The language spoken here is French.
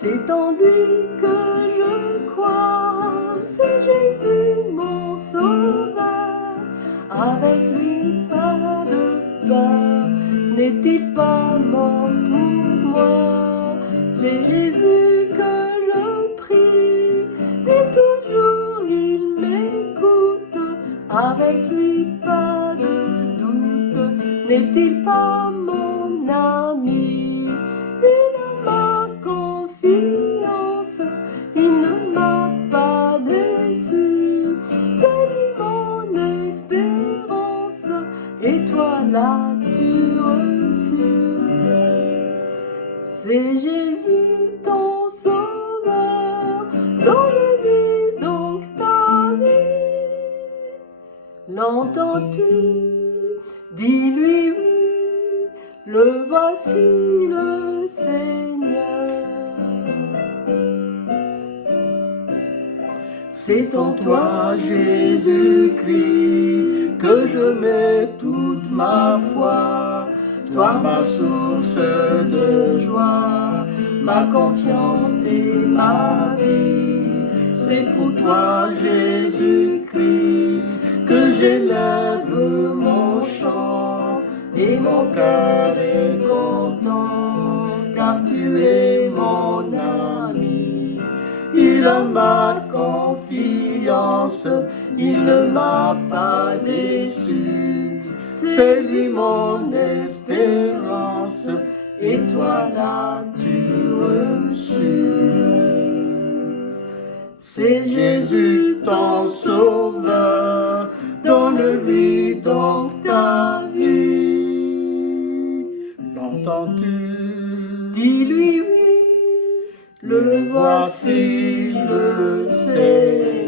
C'est en lui que je crois, c'est Jésus mon sauveur. Avec lui pas de peur, n'est-il pas mort pour moi? C'est Jésus que je prie, et toujours il m'écoute. Avec lui pas de doute, n'est-il pas mon ami? Il a ma confiance, il ne m'a pas déçu. C'est lui mon espérance, et toi l'as-tu reçu? C'est Jésus ton sauveur, donne-lui donc ta vie. L'entends-tu? Dis-lui oui, le voici le Seigneur. C'est en toi, Jésus-Christ, que je mets toute ma foi. Toi, ma source de joie, ma confiance et ma vie. C'est pour toi, Jésus-Christ, que j'élève mon chant. Et mon cœur est content, car tu es mon ami. Il a ma confiance, il ne m'a pas déçu. C'est lui mon espérance, et toi l'as-tu reçu? C'est Jésus ton sauveur, donne-lui donc ta vie. L'entends-tu? Dis-lui oui, le voici le Seigneur.